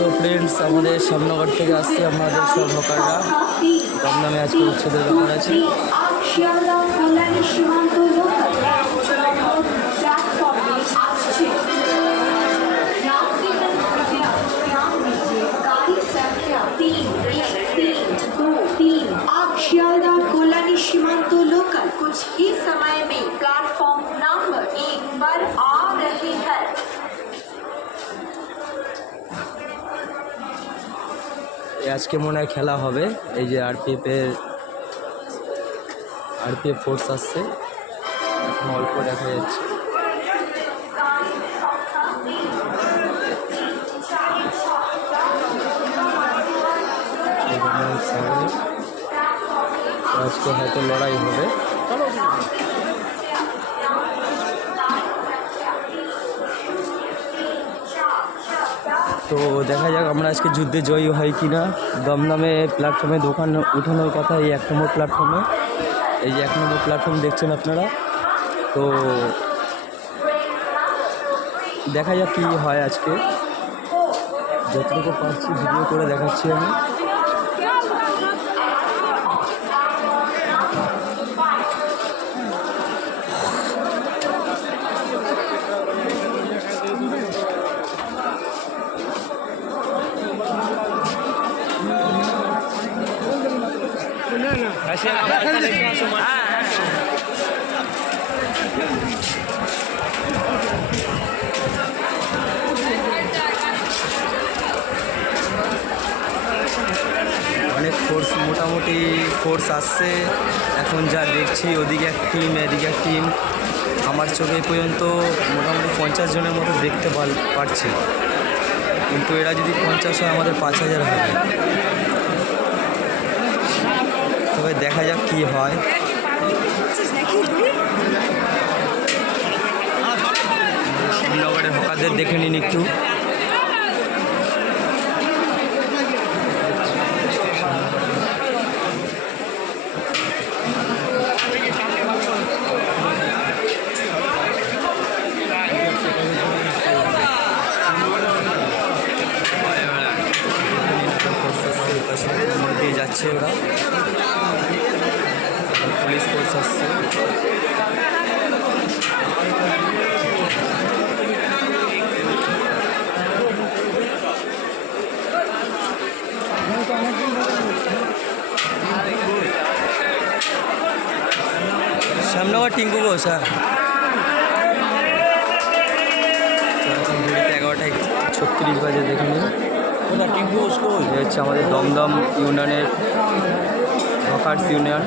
তো ফ্রেন্ডস, আমাদের শ্যামনগর থেকে আসছে আমাদের সব হকাররা। দমদমে আজকে উচ্ছেদের ব্যাপার আছে। शियालदह कोलानी सीमांत लोकल कुछ ही समय में प्लेटफॉर्म नंबर 1 पर आ रहे हैं। আজকে মনে হয় খেলা হবে। এই যে আরপিএফ ফোর্স আসছে, এখন অল্প দেখা যাচ্ছে। আজকে হয়তো লড়াই হবে। তো দেখা যাক আমরা আজকে যুদ্ধে জয়ী হয় কি না। দমদমে প্ল্যাটফর্মে দোকান উঠানোর কথা, এই 1 নম্বর প্ল্যাটফর্মে। এই যে 1 নম্বর প্ল্যাটফর্ম দেখছেন আপনারা। তো দেখা যাক কী হয় আজকে। যতটুকু পারছি ভিডিও করে দেখাচ্ছি আমি। অনেক ফোর্স, মোটামুটি ফোর্স আসছে। এখন যা দেখছি, ওদিকে এক টিম, এদিকে এক টিম। আমার চোখে পর্যন্ত মোটামুটি 50 জনের মতো দেখতে পারছি, কিন্তু এরা যদি 50 হয় আমাদের 5000 হবে। তবে দেখা যাক কী হয়। শ্যামনগরের হকারদের দেখে নিন একটু। দিয়ে যাচ্ছে ওরা, পুলিশ ফোর্স আসছে। শ্যামনগর টিঙ্কু ঘোষ। হ্যাঁ, এখন ঘড়িতে 11:36 বাজে। দেখে নিন, হচ্ছে আমাদের দমদম ইউনিয়নের হকার্স ইউনিয়ন।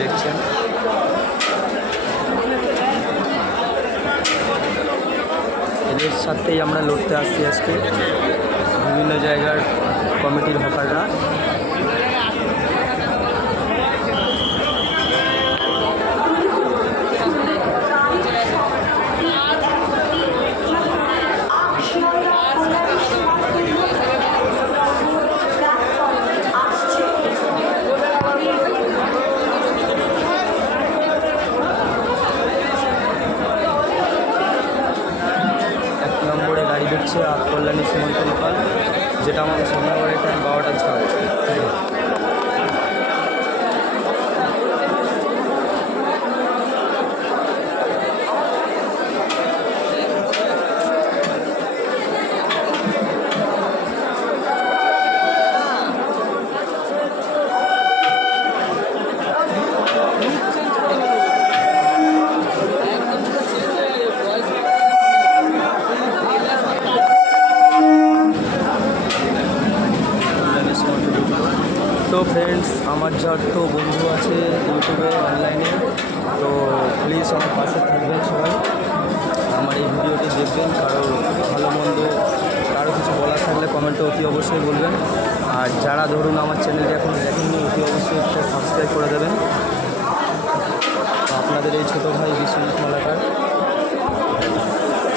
দেখছেন, এদের সাথেই আমরা লড়তে আসছি আজকে। বিভিন্ন জায়গার কমিটির হকাররা। হচ্ছে কল্যাণী সীমান্ত লোকাল, যেটা আমাদের শ্যামনগরের টাইম 12টা 6। তো ফ্রেন্ডস, আমার যার তো বন্ধু আছে ইউটিউবে, অনলাইনে, তো প্লিজ আমার পাশে থাকবেন সবাই। আমার এই ভিডিওটি দেখবেন, কারো ভালো মন্দ কারো কিছু বলার থাকলে কমেন্টে অতি অবশ্যই বলবেন। আর যারা ধরুন আমার চ্যানেলটি এখন দেখেননি, অতি অবশ্যই একটা সাবস্ক্রাইব করে দেবেন। তো আপনাদের এই ছোটো ভাই বিশ্বনাথ মালাকার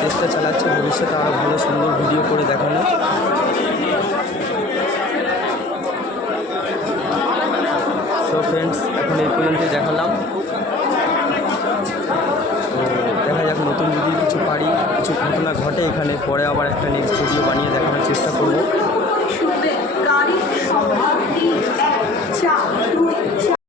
চেষ্টা চালাচ্ছে ভবিষ্যতে আরও ভালো সুন্দর ভিডিও করে দেখানো। সো ফ্রেন্ডস, এখন এই পর্যন্তই দেখালাম। তো দেখা যাক কিছু পারি, কিছু ঘটনা ঘটে এখানে, পরে আবার একটা নেক্সট ভিডিও বানিয়ে দেখানোর চেষ্টা করব। শুনবেন গাড়ির সম্বন্ধে